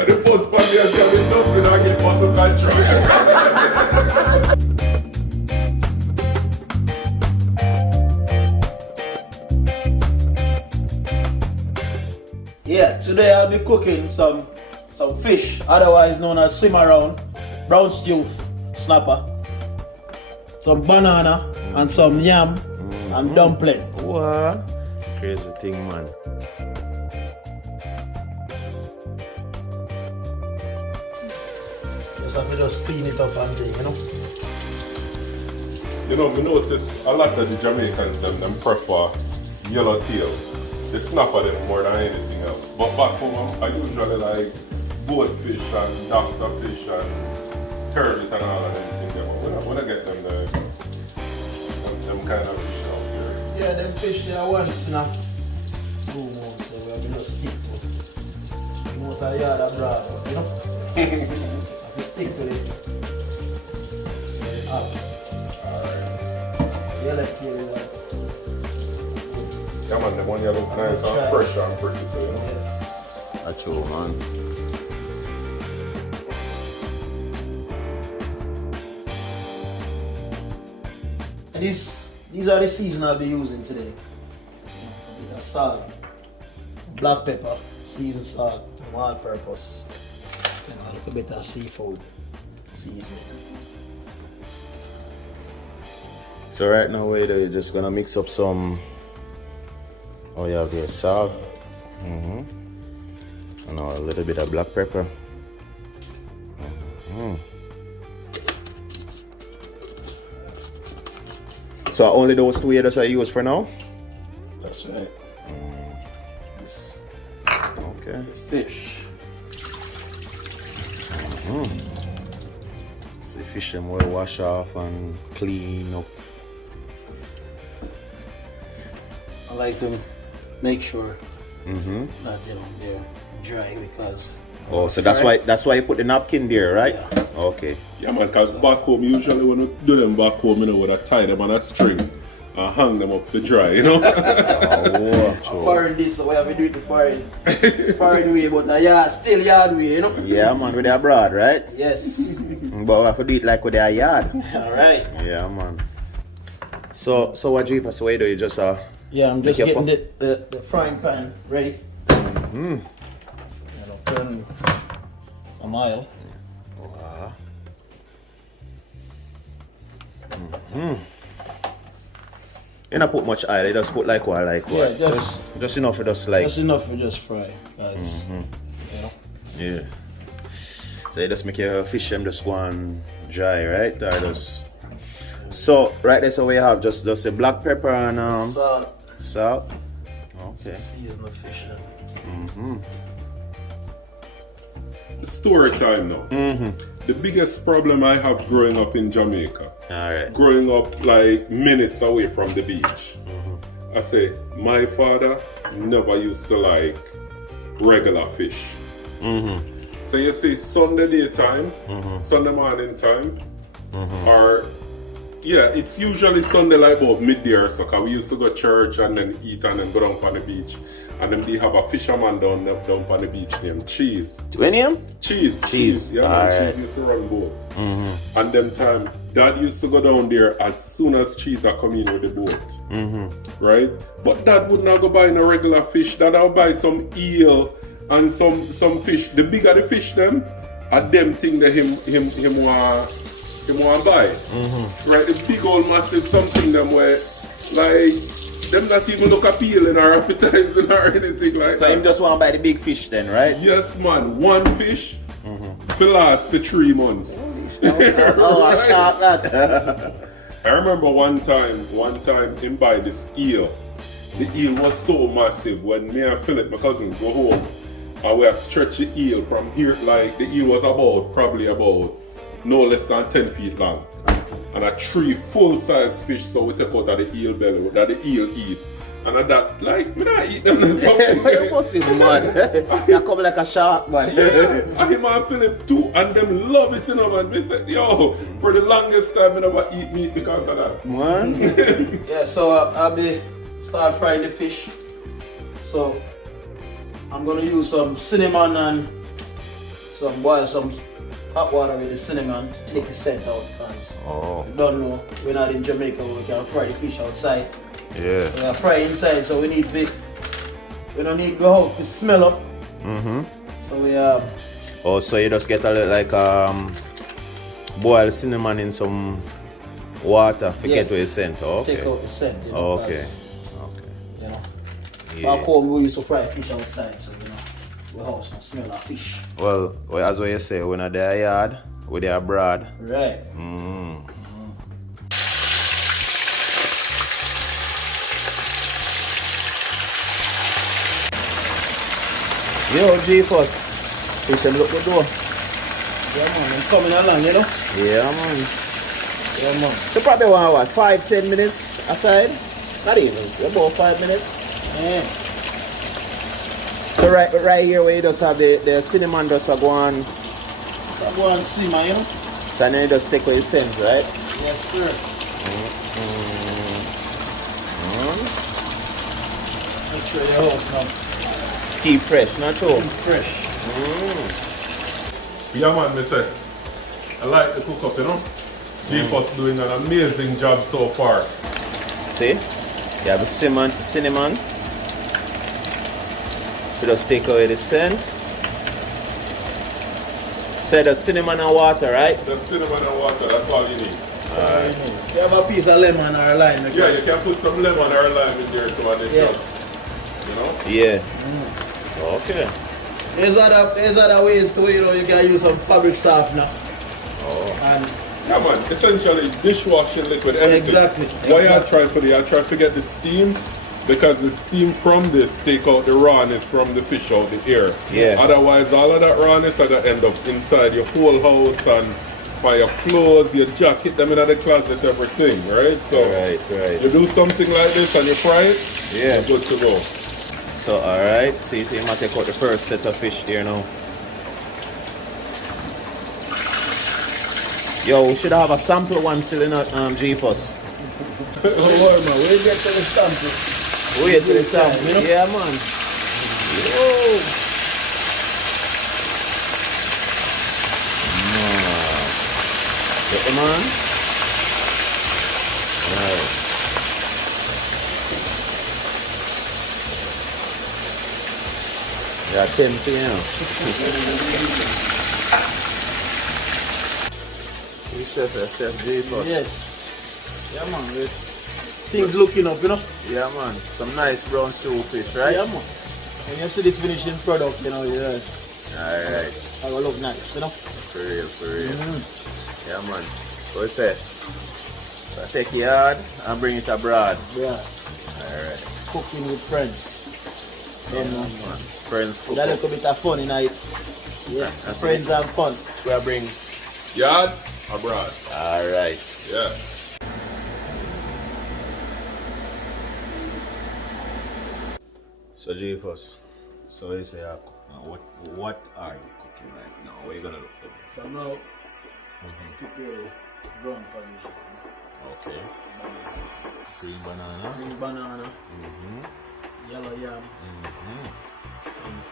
And the post for me as well, it's nothing, I get muscle control. Yeah, today I'll be cooking some fish, otherwise known as Simmering, brown stew snapper, some banana and some yam and dumpling. What? Crazy thing, man. Just have to just clean it up and thing, you know. You know, we notice a lot of the Jamaicans, them prefer yellowtail. They snapper them more than anything else. But back home, I usually like goldfish and lobster fish and turbot and all of them things. But when I get them kind of fish out here. Yeah, them fish they are once in a blue moon, so we have to just stick to it. Most of the yard are broad, you know. Have to stick to it. Alright. Yellowtail is like. Yeah man, the one you look nice and fresh and pretty too, you know? Yes. That's true, man. These are the season I'll be using today. Salt, black pepper, seasoned salt, all purpose, and a little bit of seafood seasoning. So right now, you're just gonna mix up some. Oh, you have your salt. And a little bit of black pepper. So only those two here that I use for now? That's right. Okay. The fish. So the fish them will wash off and clean up. I like to make sure that they're dry because. Oh, so that's why you put the napkin there, right? Yeah. Okay. Yeah man, because back home, usually when you do them back home, you know, would tie them on a string and hang them up to dry, you know? Foreign this, so we have to do it the foreign way, but still yard way, you know? Yeah man, with the abroad, right? Yes. But we have to do it like with the yard. Alright. Yeah man. So what do you do? You just Yeah, I'm just getting the frying pan ready. You know, turn some oil. Wow. You don't put much oil, you just put like what? Yeah, just enough for just like. Just enough for just fry. Guys. You know. Yeah. So you just make your fish them just go and dry, right? Or just. So right there, so we have just a black pepper and salt. Okay. Season the fish. Story time now. The biggest problem I have growing up in Jamaica, Alright. growing up like minutes away from the beach, I say my father never used to like regular fish. So you see Sunday daytime, Sunday morning time, or yeah, it's usually Sunday like about midday or so, cause we used to go to church and then eat and then go down on the beach. And then they have a fisherman down on the beach named Cheese. Any him? Cheese. Yeah, man, Cheese used to run boat. And them time, Dad used to go down there as soon as Cheese are coming with the boat. Right? But Dad would not go buy no regular fish. Dad would buy some eel and some fish. The bigger the fish them, are them thing that him want buy. Right? The big old massive something them where like them not even look appealing or appetizing or anything like that. So him just want to buy the big fish then, right? Yes man, one fish for last for 3 months. Oh, I shot that. I remember one time him buy this eel. The eel was so massive when me and Philip, my cousin, go home and we stretch the eel from here, like the eel was probably about no less than 10 feet long. And a 3 full-size fish, so we take out of the eel belly, that the eel eat. And at that, like, me not eat them something. You must be mad. You come like a shark, man. Yeah, and him and Philip too, and them love it, you know, man. They said, yo, for the longest time, I never eat meat because of that. Man. Yeah, so I'll be start frying the fish. So I'm gonna use some cinnamon and boil some hot water with the cinnamon to take the scent out. Because you don't know, we're not in Jamaica, we can fry the fish outside. Yeah. We are fry inside, so we don't need to go out to smell up. So we so you just get a little like boiled cinnamon in some water to get to the scent. Okay. Take out the scent. You know, Okay. You know. Yeah. Back home we used to fry fish outside, so you know, we house don't smell of fish. Well, as what you say, we're not there yard, we're there abroad. Right. Yo, G-Fuss, please look the door. Yeah man, I'm coming along, you know? Yeah, man. Yeah man. So probably want what, 5-10 minutes aside? Not even, about 5 minutes. Yeah. So right here where you just have the cinnamon just go on. So I go and see man, you know? So then you just take away the scent, right? Yes sir. Make sure your house now. Keep fresh, not true? Keep fresh. Yeah man, me say, I like the cook up, you know. G-Fuss doing an amazing job so far. See? You have the cinnamon. You just take away the scent. Say the cinnamon and water, right? The cinnamon and water, that's all you need. You have a piece of lemon or a lime. Yeah, you can put some lemon or lime in there too, and it just, you know? Yeah. Okay. There's other ways to, you know, you can use some fabric softener. And Yeah man, essentially dishwashing liquid, anything. Exactly. Why I try for the, I try to get the steam, because the steam from this take out the rawness from the fish out the air. Yes. Otherwise, all of that rawness are gonna end up inside your whole house and by your clothes, your jacket, them in the closet, everything, right? So Right. you do something like this and you fry it, Yeah. you're good to go. So alright, so you might take out the first set of fish here now. Yo, we should have a sample one still in G-Fuss. oh boy, man, we get to the sample. Wait till the sample, you know? Yeah man. Yo. Get the man. Right. Yeah, 10 p.m. See, Chef G-Fuss. Yes. Yeah man, wait. Things looking up, you know? Yeah man, some nice brown stew fish, right? Yeah man. When you see the finishing product, you know, yeah. Alright, I will look nice, you know? for real. Yeah man, what you say? So take your yard and bring it abroad. Yeah. Alright. Cooking with friends. Yeah, You know? man. Friends cook That up. little bit of fun in it. Yeah. That's Friends it. and fun. We are bring. Yard, abroad. Alright. Yeah. So G-Fuss, so you say what are you cooking right now? What are you gonna look for? So now, prepare the ground porridge. Okay. Green banana. Green banana, yellow yam, some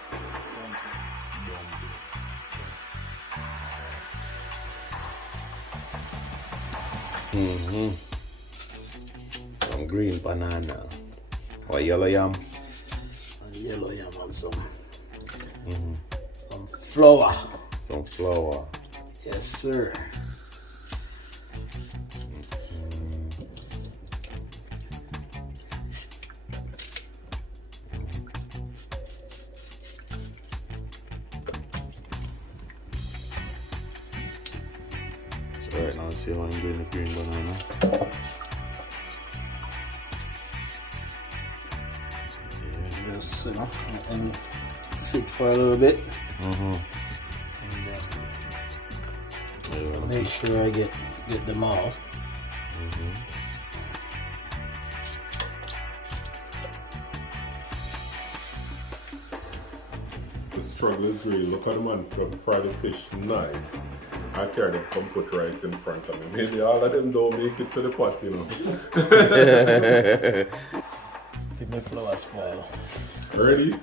dumpling. Some green banana. Or yellow yam. And yellow yam and some flour. Some flour. Yes, sir. So right now, see how I'm doing the green banana. Just, you know, and sit for a little bit. And make sure I get them all. The struggle is real. Look at the man fry the fish nice. I carry them come put right in front of me. Maybe all of them don't make it to the pot, you know. Keep my flour spoil. Ready?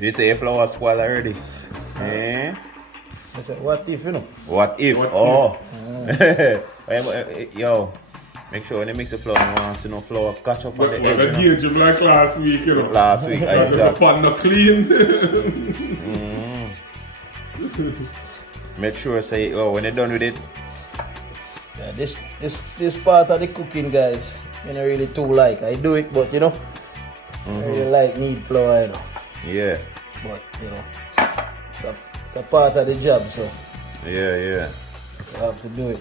You say your flour spoil already? Eh? I said, what if, you know? What if? What Oh. Yo, make sure when you mix the flour, you want to see no flour catch up on But the well, I edge. You gauge him like last week, you know. know? Last week, Because the exactly. pan not clean. Make sure say, oh, when you're done with it, Yeah, this part of the cooking, guys, you know, really too like. I do it, but you know, I really like need flour, you know. yeah, But you know, it's a part of the job, so yeah. you have to do it.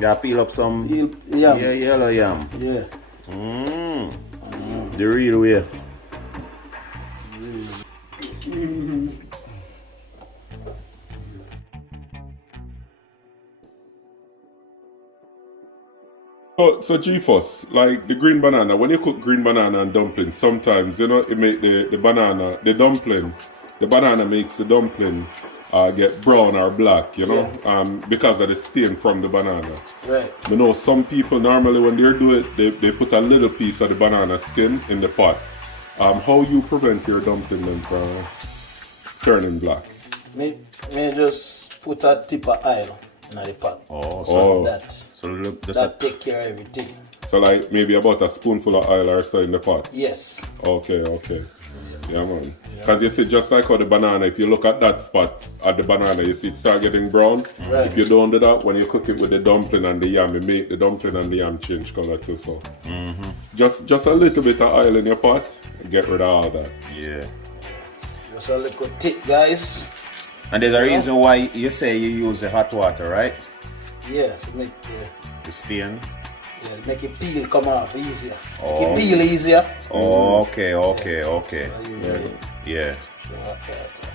Yeah, peel up some Yam. yeah, yellow yam. Yeah. The real way. So G-Fuss, like the green banana, when you cook green banana and dumplings, sometimes, you know, it make the banana, the dumpling, the banana makes the dumpling get brown or black, you know, because of the stain from the banana. Right. You know, some people normally when they do it, they put a little piece of the banana skin in the pot. How you prevent your dumpling then from turning black? Me just put a tip of oil in the pot. Oh, Oh. so look, That take care of everything. So like maybe about a spoonful of oil or so in the pot. Yes. Okay. Yeah, man. Because you see, just like how the banana, if you look at that spot at the banana, you see it start getting brown. Right. If you don't do that, when you cook it with the dumpling and the yam, you make the dumpling and the yam change color too. So just a little bit of oil in your pot, get rid of all that. yeah. Just a little tip, guys. And there's a reason why you say you use the hot water, right? Yeah, to make The stain. make it peel come off easier. Oh. Make it peel easier. Oh, okay. So you really Yeah. show hot water.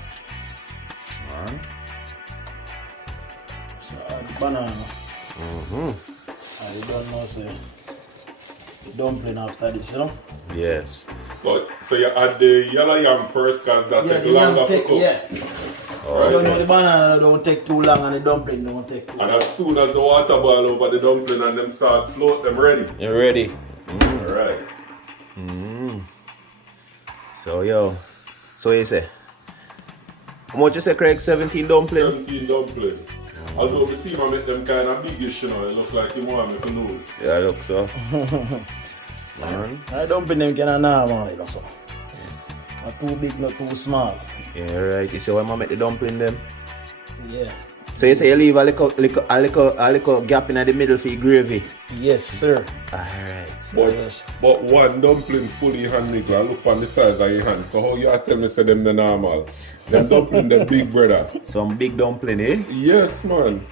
Man. So add the banana. And you don't know, say, the dumpling after this, you know? Yes. So you add the yellow yam first, because that take longer to cook. Yeah. Oh, You don't know the banana don't take too long and the dumpling don't take too And long. as soon as the water boil over the dumpling and them start float, them ready. You ready? Alright. So you say? How much you say, Craig? 17 dumpling? 17 dumpling. Although we see him make them kind of biggish, you know, it looks like you want me to lose. Yeah, look so. Man. I dumpling them kind of normal, you know, so. Not too big, not too small. Yeah, right. You see why I make the dumpling them? Yeah. So you say you leave a little gap in the middle for your gravy? Yes, sir. Alright. But one dumpling fully hand nigga, look on the size of your hand. So how you tell me say them the normal? Them dumpling the big brother. Some big dumpling, eh? Yes, man.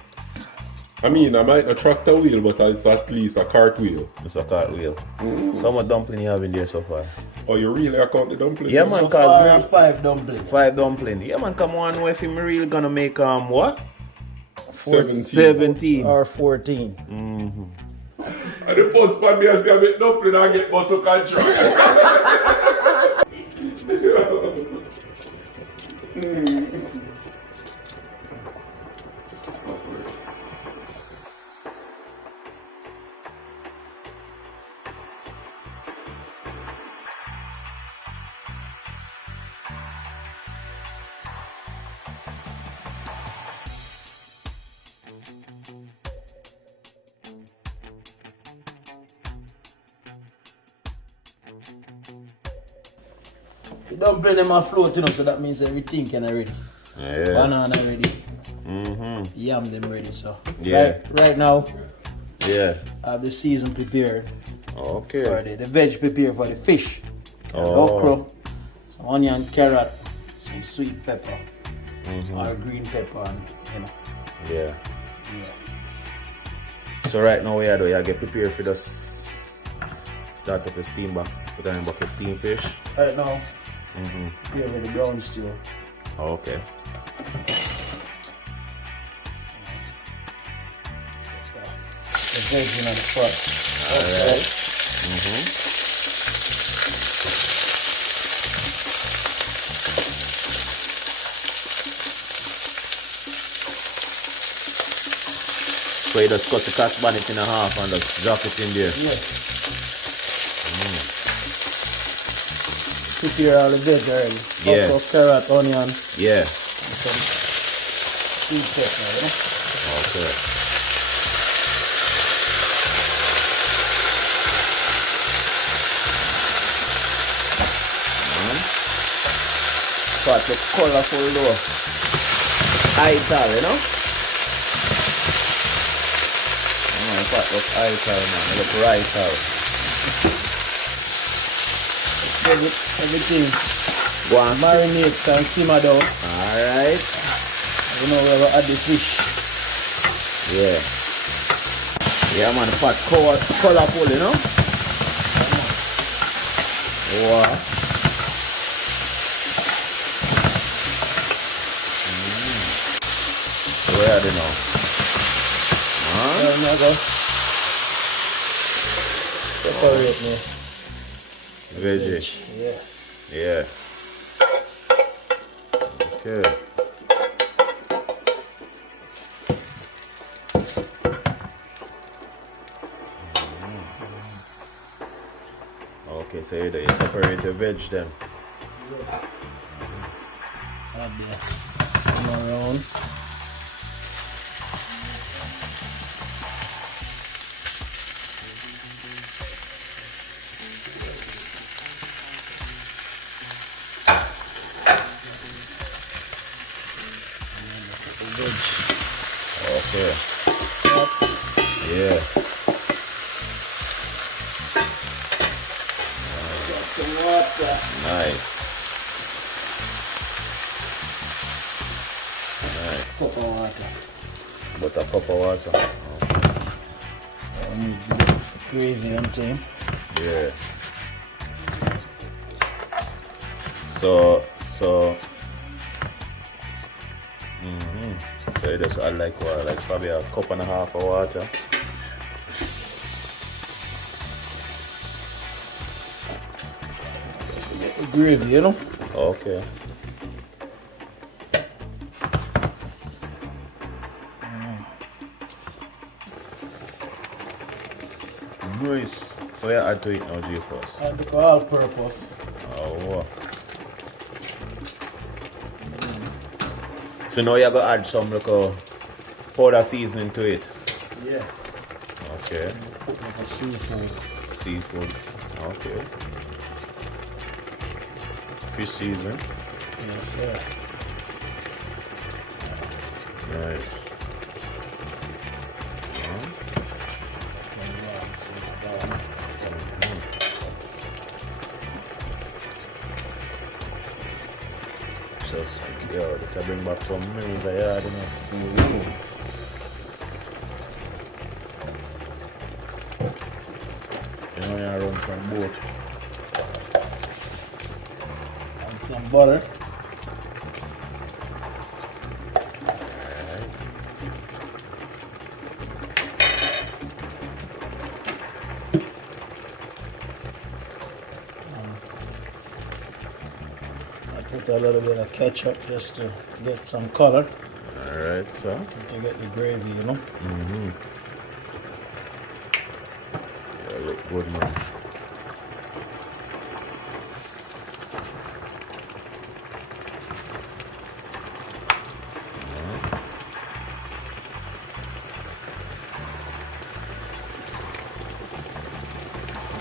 I mean, I might not tractor wheel, but it's at least a cartwheel. It's a cartwheel. So how much dumpling you have in there so far? Oh, you really account the dumpling? Yeah, man. So Cause far, we- 5 dumplings. 5 dumpling. Yeah, man. Come on, if him really gonna make what? 17. 17. Or 14. And the first part me I say I make dumpling I get muscle control. The dumpling them are float, you know, so that means everything can ready. Yeah. Banana ready. Yam them ready, so. Yeah. Right now, Yeah. I have the season prepared. Okay. Or the veg prepared for the fish. Oh. Okra, some onion, carrot, some sweet pepper, or green pepper, and, you know. Yeah. Yeah. So right now, yeah, though, you get prepared for this. Start up a steam back. Put on back a steam fish. Right now, prepare with the brown stew. Okay. The veg in the pot. Alright. So you just cut the catch bonnet in half and just drop it in there. Yeah. Prepare all the veg already. Yeah. Also carrot, onion. Yeah. And some sweet pepper, you know? Okay. Start look colorful though. Ital, you know? Pot look ital, man. It look right out. Everything Go on. marinates and simmer down. Alright. You know, we're gonna add the fish. Yeah. Yeah, man. Pot colorful, you know? Wow. Where are they now? There we go. Separate me. Veggie. Yeah. Yeah. Okay. Okay, so you separate the veg then. Add the simmer around. Okay. Yeah. Got some water. Nice. Nice. Cup of water. But a cup of water. I need the gravy and thing. Yeah. So so you just add like what, like probably a cup and a half of water. The gravy, you know? Okay. Nice. So yeah, add to it now, G first. Add the all purpose. Oh. So now you're gonna add some like a powder seasoning to it. Yeah. Okay. Like a seafood. Seafoods. Okay. Fish season. Yes, sir. Nice. Just, yo, this will bring back some memories I had, you know. You know, you run some boat. And some butter. Put a little bit of ketchup just to get some color. Alright, so. To get the gravy, you know. Yeah, look good, man.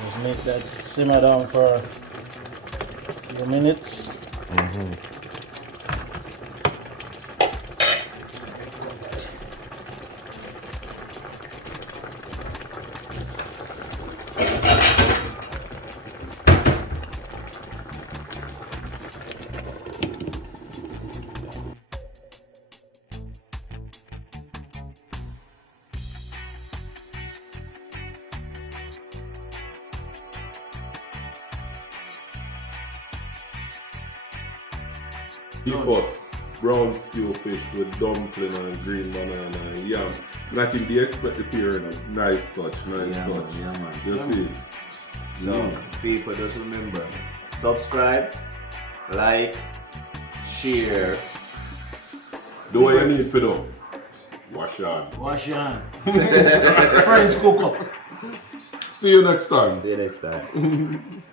Just make that simmer down for a few minutes. First, brown stew fish with dumpling and green banana and yam. And I think they expect the period. Nice touch, nice touch. Man. You see? So, people, just remember, subscribe, like, share. Do what you need for them. Wash on. Wash your hand. Friends cook up. See you next time. See you next time.